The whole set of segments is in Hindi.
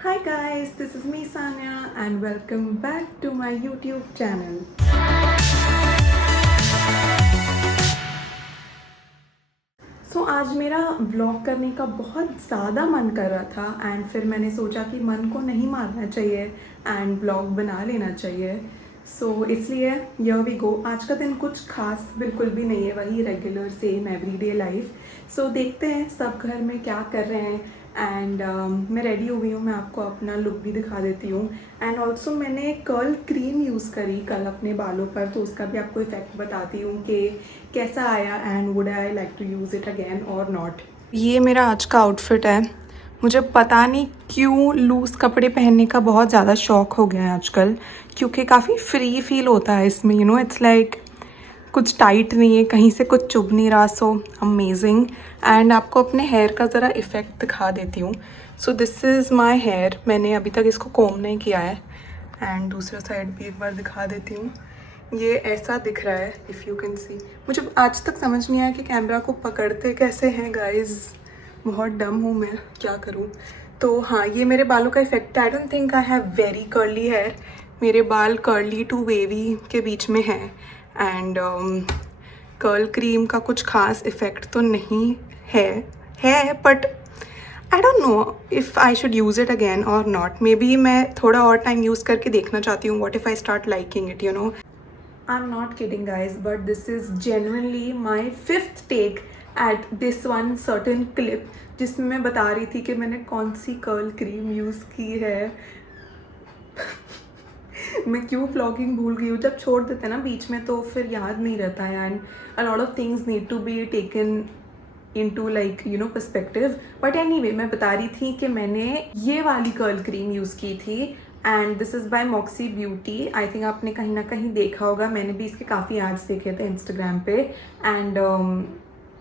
Hi guys, this is me Sanya and welcome back to my YouTube channel. आज मेरा व्लॉग करने का बहुत ज़्यादा मन कर रहा था एंड फिर मैंने सोचा कि मन को नहीं मारना चाहिए एंड व्लॉग बना लेना चाहिए। इसलिए यर वी गो। आज का दिन कुछ खास बिल्कुल भी नहीं है, वही रेगुलर सेम एवरीडे लाइफ। देखते हैं सब घर में क्या कर रहे हैं एंड मैं रेडी हो गई हूँ। मैं आपको अपना लुक भी दिखा देती हूँ एंड ऑल्सो मैंने कर्ल क्रीम यूज़ करी कल अपने बालों पर, तो उसका भी आपको इफ़ेक्ट बताती हूँ कि कैसा आया and would I like to use it again और नॉट। ये मेरा आज का आउटफिट है। मुझे पता नहीं क्यों लूज़ कपड़े पहनने का बहुत ज़्यादा शौक़ हो गया है आजकल, क्योंकि काफ़ी फ्री फील होता है इसमें। यू नो इट्स लाइक कुछ टाइट नहीं है, कहीं से कुछ चुभ नहीं रहा। So amazing. एंड आपको अपने हेयर का ज़रा इफ़ेक्ट दिखा देती हूँ। This is my hair. मैंने अभी तक इसको कोम नहीं किया है एंड दूसरा साइड भी एक बार दिखा देती हूँ। ये ऐसा दिख रहा है इफ़ यू कैन सी। मुझे आज तक समझ नहीं आया कि कैमरा को पकड़ते कैसे हैं गाइज। बहुत डम हूँ मैं, क्या करूँ। तो हाँ, ये मेरे बालों का effect. I don't think I have very curly hair. मेरे बाल कर्ली टू वेवी के बीच में हैं एंड कर्ल क्रीम का कुछ खास इफ़ेक्ट तो नहीं है but I don't know if I should use it again और नॉट। मे बी मैं थोड़ा और टाइम यूज़ करके देखना चाहती हूँ। What if I start liking it, you know. I'm not kidding guys, but this is genuinely my 5th take at this one certain clip जिसमें मैं बता रही थी कि मैंने कौन सी कर्ल क्रीम यूज़ की है। मैं क्यों व्लॉगिंग भूल गई हूँ। जब छोड़ देते हैं ना बीच में तो फिर याद नहीं रहता है and a lot of things need to be taken into like you know perspective. But anyway, मैं बता रही थी कि मैंने ये वाली कर्ल क्रीम यूज़ की थी and this is by Moxie beauty. I think आपने कहीं ना कहीं देखा होगा, मैंने भी इसके काफ़ी एड्स देखे थे इंस्टाग्राम पे एंड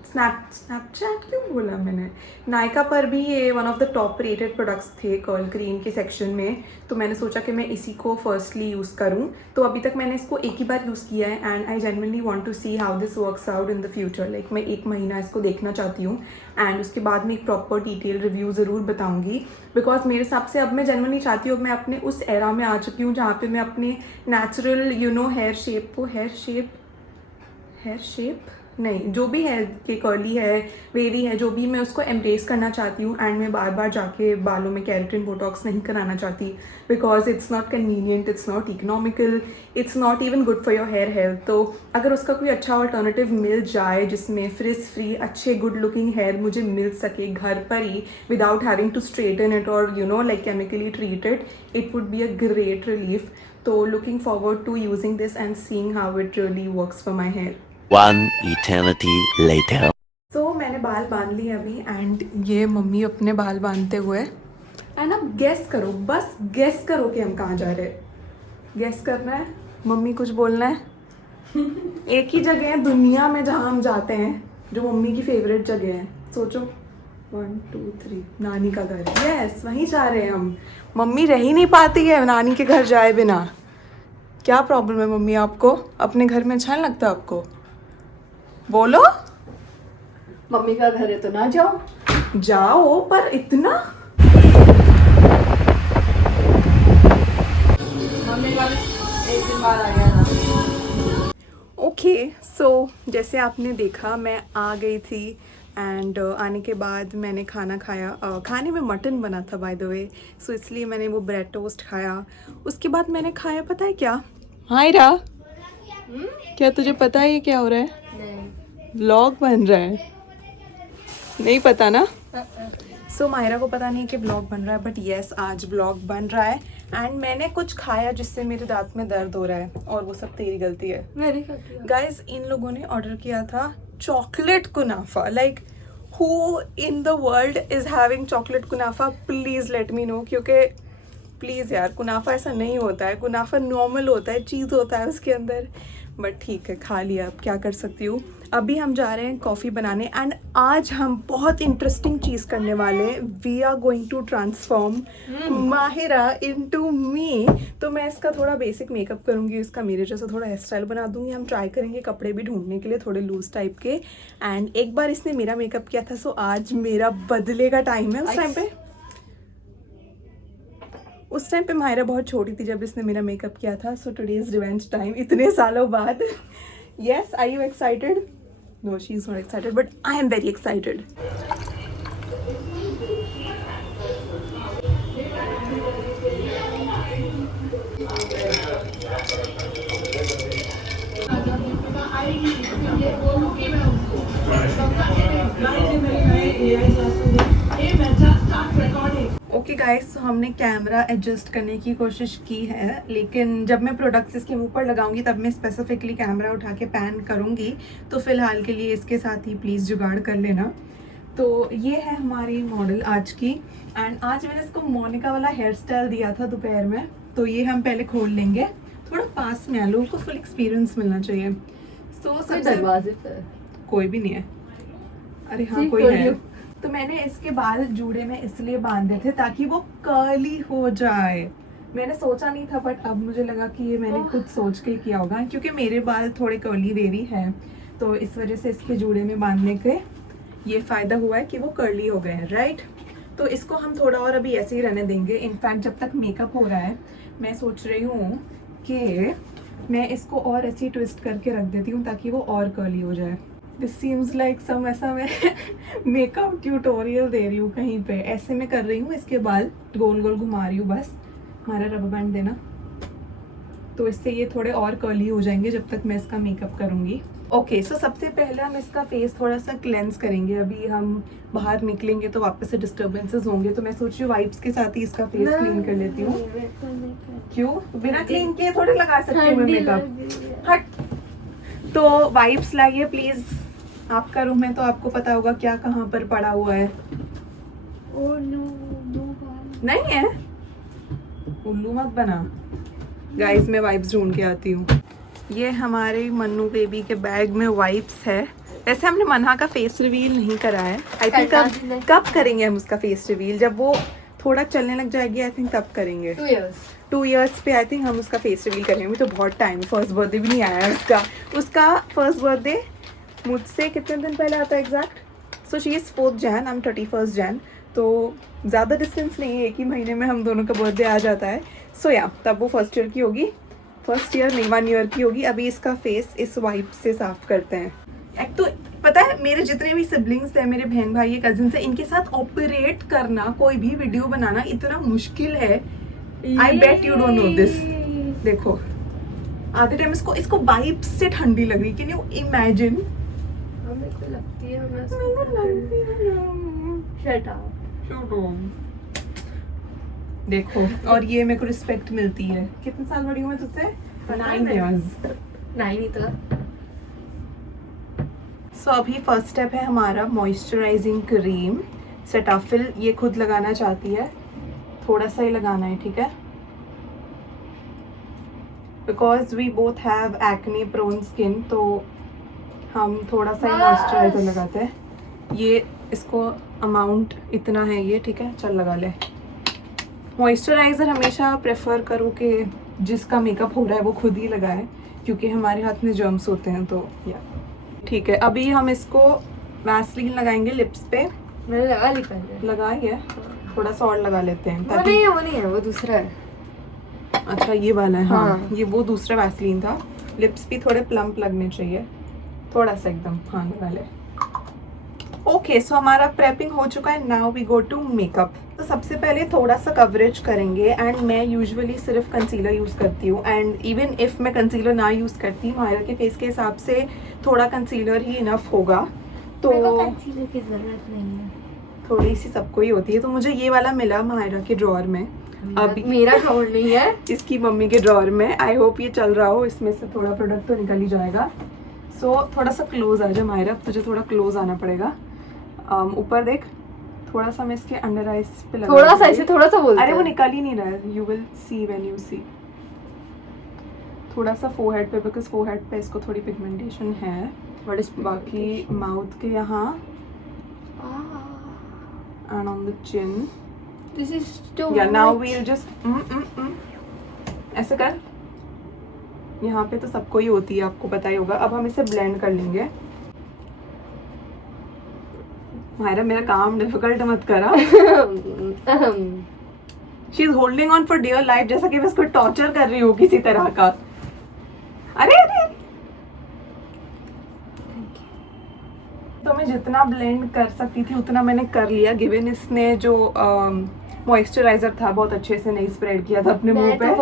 स्नैपचैट क्यों बोला मैंने, नायका पर भी ये one of the top rated products थे कर्ल क्रीम के सेक्शन में। तो मैंने सोचा कि मैं इसी को फर्स्टली यूज़ करूं। तो अभी तक मैंने इसको एक ही बार यूज़ किया है and I genuinely want to see how this works out in the future. Like मैं 1 महीना इसको देखना चाहती हूँ एंड उसके बाद मैं एक प्रॉपर डिटेल रिव्यू ज़रूर बताऊँगी। बिकॉज मेरे हिसाब से अब मैं जेन्युइनली चाहती हूँ, मैं अपने उस एरा में आ चुकी हूँ जहाँ पर मैं अपने natural you know hair shape नहीं, जो भी है कि कर्ली है, वेवी है, जो भी, मैं उसको एम्ब्रेस करना चाहती हूँ एंड मैं बार बार जाके बालों में केराटिन बोटॉक्स नहीं कराना चाहती because it's not convenient, it's not economical, it's not even good for your hair health. तो अगर उसका कोई अच्छा ऑल्टरनेटिव मिल जाए जिसमें फ्रिज फ्री अच्छे गुड लुकिंग हेयर मुझे मिल सके घर पर ही without having to straighten it और you know like chemically treated, it would be a great relief. तो looking forward to using this and seeing how it really works for my hair. One eternity later. मैंने बाल बांध लिए अभी एंड ये मम्मी अपने बाल बांधते हुए एंड अब गेस करो, बस गेस करो कि हम कहाँ जा रहे हैं। गेस करना है, मम्मी कुछ बोलना है। एक ही जगह है दुनिया में जहाँ हम जाते हैं, जो मम्मी की फेवरेट जगह है। सोचो, 1 2 3, नानी का घर। यस, वहीं जा रहे हैं हम। मम्मी रह ही नहीं पाती है नानी के घर जाए बिना। क्या प्रॉब्लम है मम्मी आपको? अपने घर में अच्छा नहीं लगता आपको? बोलो। मम्मी का घर है तो ना जाओ। जाओ पर इतना। मम्मी का एक दिन बाद आ गया था। ओके, सो जैसे आपने देखा मैं आ गई थी एंड आने के बाद मैंने खाना खाया। खाने में मटन बना था बाय द वे, सो इसलिए मैंने वो ब्रेड टोस्ट खाया। उसके बाद मैंने खाया, पता है क्या? हाय रा, क्या तुझे पता है ये क्या हो रहा है? नहीं। व्लॉग बन रहा है। नहीं पता ना? सो मायरा को पता नहीं कि ब्लॉग बन रहा है, बट येस आज ब्लॉग बन रहा है एंड मैंने कुछ खाया जिससे मेरे दांत में दर्द हो रहा है और वो सब तेरी गलती है। मेरी गलती है। गाइज, इन लोगों ने ऑर्डर किया था chocolate kunafa. Like who in the world is having chocolate kunafa? Please let me know, क्योंकि प्लीज़ यार, कुनाफा ऐसा नहीं होता है। कुनाफा नॉर्मल होता है, चीज़ होता है उसके अंदर। बट ठीक है, खा लिया, अब क्या कर सकती हूँ। अभी हम जा रहे हैं कॉफ़ी बनाने एंड आज हम बहुत इंटरेस्टिंग चीज़ करने वाले हैं। We are going to transform Mahira into me. तो मैं इसका थोड़ा बेसिक मेकअप करूँगी, इसका मेरे जैसा थोड़ा हेयर स्टाइल बना दूँगी। हम ट्राई करेंगे कपड़े भी ढूंढने के लिए थोड़े लूज टाइप के। एंड एक बार इसने मेरा मेकअप किया था, सो आज मेरा बदले का टाइम है। उस टाइम पे उस टाइम पे मायरा बहुत छोटी थी जब इसने मेरा मेकअप किया था. So today is revenge time इतने सालों बाद. Yes, are you excited? No, she is not excited but I am very excited. Okay guys, तो हमने कैमरा एडजस्ट करने की कोशिश की है, लेकिन जब मैं प्रोडक्ट्स इसके मुंह पर लगाऊंगी तब मैं स्पेसिफिकली कैमरा उठा के पैन करूंगी. तो फिलहाल के लिए इसके साथ ही प्लीज़ जुगाड़ कर लेना. तो ये है हमारी मॉडल आज की. एंड आज मैंने इसको मोनिका वाला हेयर स्टाइल दिया था दोपहर में. तो ये हम पहले खोल लेंगे. थोड़ा पास में है, लोगों को फुल एक्सपीरियंस मिलना चाहिए. सो दरवाजे पर कोई भी नहीं है. अरे हाँ, सिर्फ कोई खोल है. लियो. तो मैंने इसके बाल जूड़े में इसलिए बांधे थे ताकि वो कर्ली हो जाए. मैंने सोचा नहीं था बट अब मुझे लगा कि ये मैंने खुद सोच के किया होगा, क्योंकि मेरे बाल थोड़े कर्ली वेवी हैं. तो इस वजह से इसके जूड़े में बांधने के ये फ़ायदा हुआ है कि वो कर्ली हो गए हैं, राइट. तो इसको हम थोड़ा और अभी ऐसे ही रहने देंगे. इनफैक्ट जब तक मेकअप हो रहा है मैं सोच रही हूँ कि मैं इसको और ऐसे ही ट्विस्ट करके रख देती हूँ ताकि वो और कर्ली हो जाए. दिस सीम्स लाइक सम ऐसा मैं मेकअप ट्यूटोरियल दे रही हूँ कहीं पे. ऐसे मैं कर रही हूँ इसके बाल, गोल गोल घुमा रही हूँ बस. हमारा रबर बैंड देना. तो इससे ये थोड़े और कर्ली हो जाएंगे जब तक मैं इसका मेकअप करूँगी. ओके, सो सबसे पहले हम इसका फेस थोड़ा सा क्लेंस करेंगे. अभी हम बाहर निकलेंगे तो वापस से डिस्टर्बेंसेस होंगे, तो मैं सोच रही हूँ वाइप्स के साथ ही इसका फेस क्लीन कर लेती हूँ. क्यों? बिना क्लीन किए थोड़े लगा सकती हूँ मैं मेकअप. हट. तो वाइप्स लाइए प्लीज. आपका रूम है तो आपको पता होगा क्या कहाँ पर पड़ा हुआ है. नहीं है, उल्लू मत बना. गाइस, मैं वाइप्स ढूंढ के आती हूँ. ये हमारे मन्नू बेबी के बैग में वाइप्स है. वैसे हमने मन्हा का फेस रिवील नहीं करा है. आई थिंक कब करेंगे हम उसका फेस रिवील? जब वो थोड़ा चलने लग जाएगी आई थिंक तब करेंगे. 2 years पे आई थिंक हम उसका फेस रिवील करेंगे. अभी तो बहुत टाइम, फर्स्ट बर्थडे भी नहीं आया है उसका फर्स्ट बर्थडे मुझसे कितने दिन पहले आता है exact. So she is 4th Jan, I am 31st Jan. तो ज़्यादा डिस्टेंस नहीं है, एक ही महीने में हम दोनों का बर्थडे आ जाता है. सो या तब वो फर्स्ट ईयर की होगी. फर्स्ट ईयर नहीं, 1 year की होगी. अभी इसका फेस इस वाइप से साफ करते हैं. एक तो पता है मेरे जितने भी सिबलिंग्स हैं, मेरे बहन भाई है, कजिन्स हैं, इनके साथ ऑपरेट करना, कोई भी वीडियो बनाना इतना मुश्किल है. I bet you don't know this. देखो आधे टाइम इसको वाइप से ठंडी लग रही. Can you imagine? हमें तो लगती है शट अप. देखो, और ये मेरे को रिस्पेक्ट मिलती है. कितने साल बड़ी हूँ मैं तुझसे? 9 years. नहीं तो सो अभी फर्स्ट स्टेप है हमारा मॉइस्चराइजिंग क्रीम. सेटाफिल ये खुद लगाना चाहती है, थोड़ा सा ही लगाना है, ठीक है? Because we both have acne prone skin, तो हम थोड़ा सा ही मॉइस्चराइजर लगाते हैं. ये इसको अमाउंट इतना है ये, ठीक है? चल लगा ले. मॉइस्चराइज़र हमेशा प्रेफर करो कि जिसका मेकअप हो रहा है वो खुद ही लगाए, क्योंकि हमारे हाथ में जर्म्स होते हैं. तो या ठीक है, अभी हम इसको वैसलीन लगाएंगे लिप्स पे. मैंने लगा ली पहले. लगाई है, थोड़ा सा और लगा लेते हैं वो नहीं है, वो दूसरा है. अच्छा, ये वाला है. हाँ, हाँ. ये वो दूसरा वैसलीन था. लिप्स भी थोड़े प्लम्प लगने चाहिए, थोड़ा सा एकदम. हाँ, लगा ले. ओके, सो हमारा प्रेपिंग हो चुका है. Now we go to makeup. तो सबसे पहले थोड़ा सा कवरेज करेंगे. एंड मैं यूजुअली सिर्फ कंसीलर यूज़ करती हूँ. एंड इवन इफ़ मैं कंसीलर ना यूज़ करती, मायरा के फेस के हिसाब से थोड़ा कंसीलर ही इनफ होगा. तो कंसीलर की ज़रूरत नहीं है, थोड़ी सी सबको ही होती है. तो मुझे ये वाला मिला मायरा के ड्रॉअर में. अभी मेरा ड्रॉअर नहीं है, इसकी मम्मी के ड्रॉअर में. आई होप ये चल रहा हो, इसमें से थोड़ा प्रोडक्ट तो निकल ही जाएगा. सो थोड़ा सा क्लोज आ जा मायरा, तुझे थोड़ा क्लोज आना पड़ेगा. ऊपर देख, थोड़ा सा मैं इसके अंडर आइज पे लगा. थोड़ा सा ऐसे, थोड़ा सा बोलते अरे वो हैं. निकल ही नहीं रहा है. You will see when you see. थोड़ा सा फोरहेड पे, बिकॉज फोरहेड पे इसको थोड़ी पिगमेंटेशन है. बाकी माउथ के यहाँ and on the chin. This is too या नाउ वी विल जस्ट ऐसे कर. यहाँ पे तो सबको ही होती है, आपको पता ही होगा. अब हम इसे ब्लेंड कर लेंगे. मायरा, मेरा काम डिफिकल्ट मत करा. She is holding on for dear life, जैसा कि मैं इसको टॉर्चर कर रही हूँ किसी तरह का। अरे अरे तो मैं जितना ब्लेंड कर सकती थी उतना मैंने कर लिया, गिवन इसने जो मॉइस्चराइजर था बहुत अच्छे से नहीं स्प्रेड किया था अपने मुंह पे,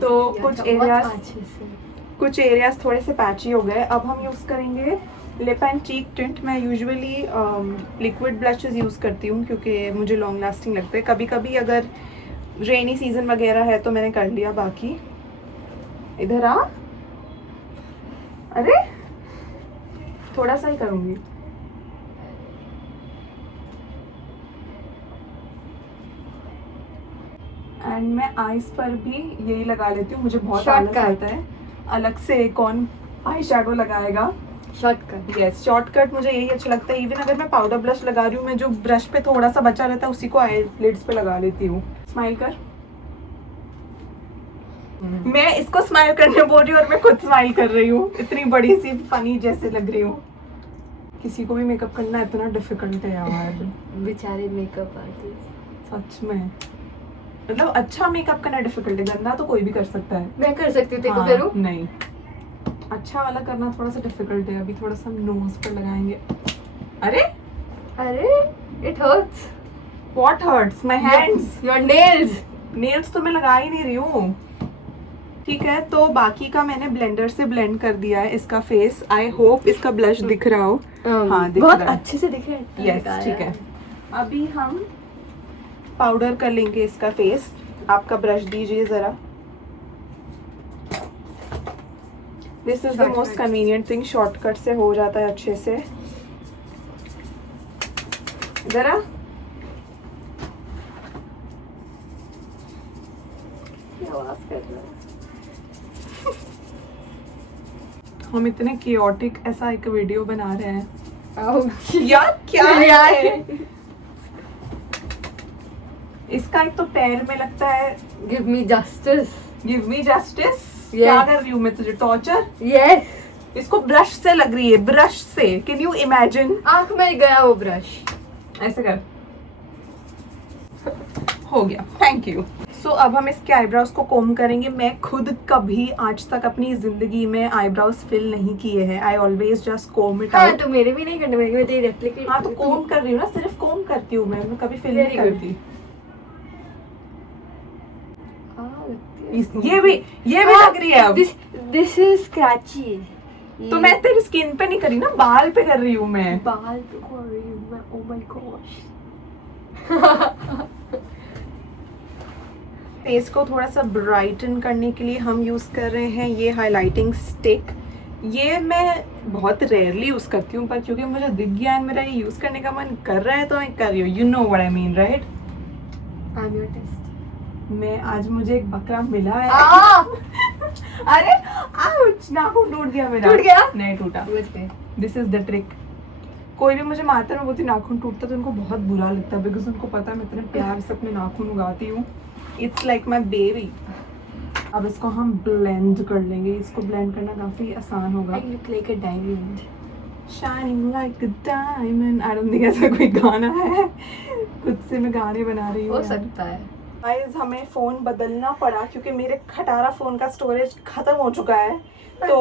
तो कुछ एरियाज थोड़े से पैची हो गए। अब हम यूज़ करेंगे लिप एंड चीक टिंट। मैं यूजुअली लिक्विड ब्लशेस यूज़ करती हूँ क्योंकि मुझे लॉन्ग लास्टिंग लगते हैं। कभी कभी अगर रेनी सीजन वगैरह है तो मैंने कर लिया, बाकी इधर आ। अरे थोड़ा सा ही करूँगी। एंड मैं आईज पर भी यही लगा लेती हूँ, मुझे बहुत आलस आता है अलग से कौन आई शेडो लगाएगा। शॉर्टकट, यस शॉर्टकट मुझे यही अच्छा लगता है। इवन अगर मैं पाउडर ब्लश लगा रही हूँ, मैं जो ब्रश पे थोड़ा सा बचा रहता है उसी को आई लिड्स पे लगा लेती हूँ। स्माइल कर। मैं इसको स्माइल करने बोल रही हूँ और मैं खुद स्माइल कर रही हूँ, इतनी बड़ी सी फनी जैसे लग रही हूँ। किसी को भी मेकअप करना इतना डिफिकल्ट है यार, बेचारे मेकअप आर्टिस्ट। सच में मतलब अच्छा मेकअप करना डिफिकल्ट है, गंदा तो कोई भी कर सकता है। मैं कर सकती हूँ, तेरे को हाँ, करूँ? नहीं, अच्छा वाला करना थोड़ा सा डिफिकल्ट है। अभी थोड़ा सा हम नोज पर लगाएंगे। अरे अरे it hurts. What hurts? My hands. Your nails. Nails तो मैं लगा ही नहीं रही हूँ। ठीक है, तो बाकी का मैंने ब्लेंडर से ब्लेंड कर दिया है इसका फेस। आई होप इसका ब्लश दिख रहा हो। हाँ दिख बहुत रहा है, अच्छे से दिख रहा है। यस ठीक है। अभी हम पाउडर कर लेंगे इसका फेस। आपका ब्रश दीजिए जरा। This is the most convenient thing, shortcut से हो जाता है अच्छे से। जरा हम इतने कियोटिक ऐसा एक वीडियो बना रहे हैं यार, क्या है इसका? एक तो पैर में लगता है। Give me justice. Give me justice. क्या कर रही हूँ मैं तुझे? टॉर्चर। यस। इसको ब्रश से लग रही है, ब्रश से। Can you imagine? आंख में गया वो ब्रश। ऐसे कर। हो गया, थैंक यू। सो अब हम इसके आईब्रोज को कोम करेंगे। मैं खुद कभी आज तक अपनी जिंदगी में आईब्रोज फिल नहीं किए हैं। I always just comb it हाँ, आउट। तो मेरे भी नहीं करने पड़ेंगे, मैं तेरी रेप्लिकेट। हाँ तो कोम कर रही हूँ ना, सिर्फ कोम करती हूँ मैं कभी फिल नहीं Very good. करती। लगती है। ये भी लग रही है अब। This is scratchy. तो मैं तेरी स्किन पे नहीं करी ना, बाल पे कर रही हूँ मैं। बाल पे कर रही हूँ मैं। Oh my gosh. फेस को थोड़ा सा ब्राइटन करने के लिए हम यूज़ कर रहे हैं ये हाइलाइटिंग स्टिक। ये मैं बहुत रेयरली यूज़ करती हूँ, पर क्योंकि मुझे दिख गया है, मेरा ये यूज़ करने का मन कर रहा है तो मैं कर रही हूँ। You know what I mean right? I am your test. मैं आज मुझे एक बकरा मिला है। आ! अरे आउच, नाखून टूट गया मेरा। टूट गया? नहीं टूटा। बच गए। This is the trick. कोई भी मुझे मारता है, बोलती नाखून टूटता तो उनको बहुत बुरा लगता है, बिकॉज उनको पता है मैं इतने प्यार से अपने नाखून उगाती हूँ। It's like my baby. अब इसको हम ब्लेंड कर लेंगे। इसको ब्लेंड करना काफ़ी आसान होगा। I look like a diamond. Shining like a diamond। I don't think ऐसा कोई गाना है। खुद से मैं गाने बना रही हूँ। हो सकता है। गाइस हमें फ़ोन बदलना पड़ा क्योंकि मेरे खटारा फ़ोन का स्टोरेज ख़त्म हो चुका है, तो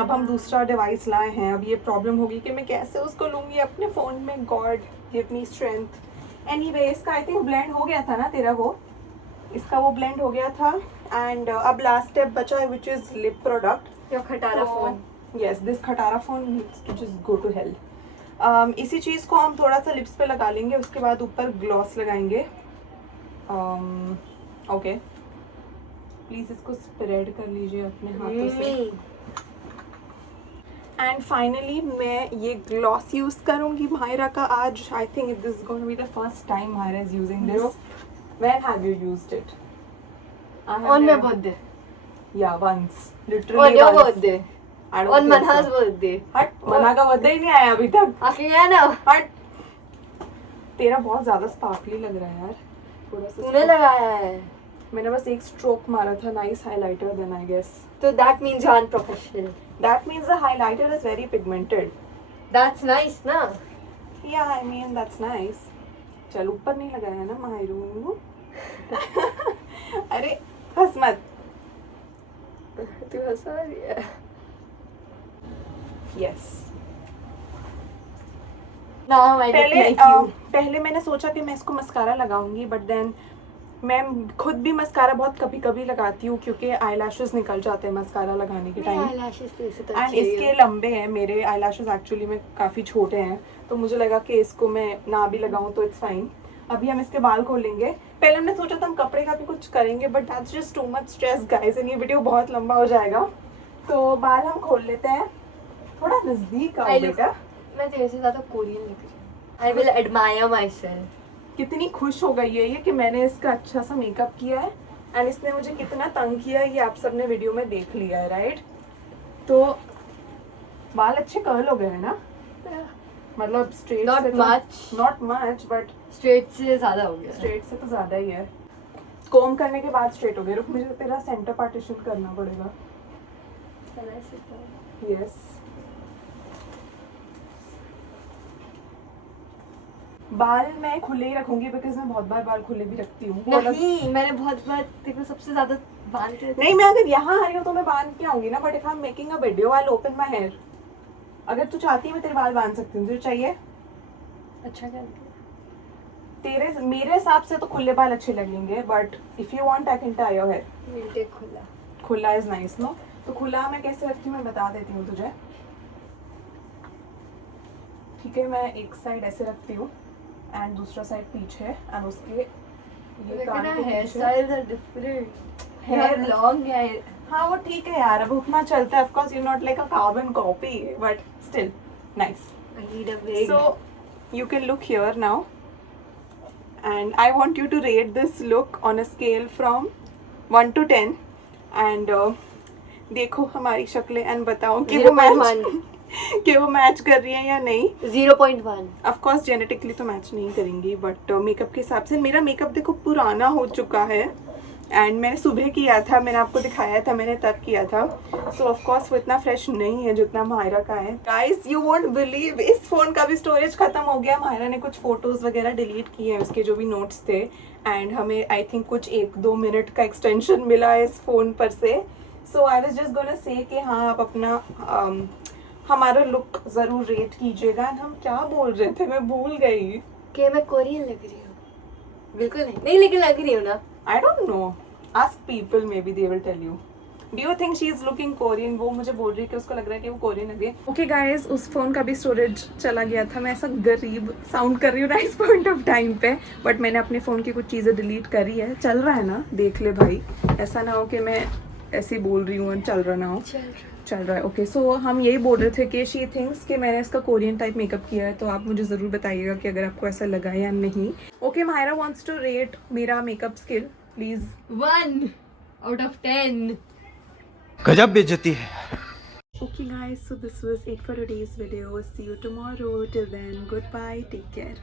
अब हम दूसरा डिवाइस लाए हैं। अब ये प्रॉब्लम होगी कि मैं कैसे उसको लूँगी अपने फ़ोन में। God give me strength. Anyway इसका आई थिंक ब्लेंड हो गया था ना तेरा, वो इसका वो ब्लेंड हो गया था। एंड अब लास्ट स्टेप बचा है which is lip product. Your खटारा phone. यस दिस खटारा phone needs to just go to hell. इसी चीज़ को हम थोड़ा सा लिप्स पे लगा लेंगे, उसके बाद ऊपर ग्लॉस लगाएंगे। ओके प्लीज़ इसको स्प्रेड कर लीजिए अपने हाथों से। एंड फाइनली मैं ये ग्लॉस यूज़ करूँगी मायरा का आज। I think this is going to be the first time Myra is using this. When have you used it? I have On my never- birthday. Yeah, once. Literally On your once. birthday. I don't On think Manha's so. birthday. हट, मना का बर्थडे ही नहीं आया अभी तक। आखिर है ना? हट। तेरा बहुत ज्यादा स्पार्कली लग रहा है यार। थोड़ा सा तूने लगाया है। मैंने बस एक स्ट्रोक मारा था। Nice highlighter then I guess. तो that means you're unprofessional. That means the highlighter is very pigmented. That's nice ना? Yeah, I mean that's nice. चल ऊपर नहीं लगाया ना माहिरू। अरे हंस मत। तू हंसा रही है। यस। Now I look पहले like you. पहले मैंने सोचा कि मैं इसको मस्कारा लगाऊंगी, बट देन मैं खुद भी मस्कारा बहुत कभी कभी लगाती हूँ क्योंकि आई लैशेस निकल जाते हैं मस्कारा लगाने के टाइम। eyelashes तो ऐसे तो एंड अच्छे ही इसके हैं। लंबे हैं, मेरे आई लैशेस एक्चुअली में काफ़ी छोटे हैं, तो मुझे लगा कि इसको मैं ना भी लगाऊं तो इट्स फाइन। अभी हम इसके बाल खोलेंगे। पहले हमने सोचा था हम कपड़े का भी कुछ करेंगे, but that's just too much stress guys, and ये वीडियो बहुत लंबा हो जाएगा। तो बाल हम खोल लेते हैं। थोड़ा नज़दीक आओ I look- बेटा। मैं तेरे से ज़्यादा कोरियन लग रही हूँ। I will admire myself. कितनी खुश हो गई है ये कि मैंने इसका अच्छा सा मेकअप किया है, एंड इसने मुझे कितना तंग किया है ये आप सबने वीडियो में देख लिया है, राइट? तो बाल अच्छे कर्ल हो गए हैं ना, मतलब straight Not much. Not much, but Straight से ज़्यादा हो गया। स्ट्रेट से तो ज़्यादा ही है। कोम करने के बाद स्ट्रेट हो गए। रुक, मुझे तेरा सेंटर पार्टीशन करना पड़ेगा। यस। बाल मैं खुले ही रखूंगी बिकॉज मैं बहुत बार बाल खुले भी रखती हूँ। नहीं, मैंने बहुत बार तेरे को सबसे ज़्यादा बांध के नहीं, मैं अगर यहाँ आ रही हूँ तो मैं बांध के आऊंगी ना, but if I am making a video I open my hair. अगर तू चाहती है मैं तेरे बाल बांध सकती हूँ, तुझे चाहिए? अच्छा करके। तेरे मेरे हिसाब से तो खुले बाल अच्छे लगेंगे, but if you want I can tie your hair. We'll take खुला। खुला इज नाइस नो। तो खुला मैं कैसे रखती हूँ मैं बता देती हूँ तुझे। ठीक है, मैं एक साइड ऐसे रखती हूँ एंड दूसरा साइड पीछे, एंड उसके ये कान के हेयर पीछे। Styles are different. Hair- hair long है। हाँ वो ठीक है यार, अब उतना चलता है। Of course you not like a carbon copy, but still nice. I need a wig. So you can look here now, and I want you to rate this look on a scale from 1 to 10, and देखो हमारी शक्लें एंड बताओ कि वो मैच 0.1. कि वो मैच कर रही है या नहीं। 0.1. ऑफ कोर्स जेनेटिकली तो मैच नहीं करेंगी, बट मेकअप के हिसाब से मेरा मेकअप देखो पुराना हो चुका है, एंड मैंने सुबह किया था, मैंने आपको दिखाया था, मैंने तब किया था। सो ऑफ कोर्स वो इतना फ्रेश नहीं है जितना मायरा का है। गाइस यू वोंट बिलीव, इस फ़ोन का भी स्टोरेज ख़त्म हो गया। मायरा ने कुछ फ़ोटोज़ वगैरह डिलीट किए हैं, उसके जो भी नोट्स थे, एंड हमें आई थिंक कुछ 1-2 मिनट का एक्सटेंशन मिला है इस फ़ोन पर से। So I was just gonna say कि हाँ आप अपना हमारा लुक ज़रूर रेट कीजिएगा। एंड हम क्या बोल रहे थे, मैं भूल गई। कि मैं कोरियन लग रही हूँ? बिल्कुल नहीं। नहीं, लेकिन लग रही हूँ ना। I don't know. Ask people, maybe they will tell you. Do you think she is looking Korean? वो मुझे बोल रही है कि उसको लग रहा है कि वो कोरियन लगे। Okay guys, उस फ़ोन का भी स्टोरेज चला गया था। मैं ऐसा गरीब साउंड कर रही हूँ ना इस पॉइंट ऑफ टाइम पे, बट मैंने अपने फ़ोन की कुछ चीज़ें डिलीट करी है। चल रहा है ना, देख ले भाई, ऐसा ना हो कि मैं ऐसे ही बोल रही हूँ और चल रहा ना हो। चल रहा है। ओके सो हम यही बोल रहे थे कि शी थिंक्स कि मैंने इसका कोरियन टाइप मेकअप किया है, तो आप मुझे ज़रूर बताइएगा कि अगर आपको ऐसा लगा या नहीं। Okay, Myra wants to rate मेरा makeup skill, please. 1 out of 10. गजब बेइज्जती है। Okay guys, so this was it for today's video. See you tomorrow. Till then, goodbye. Take care.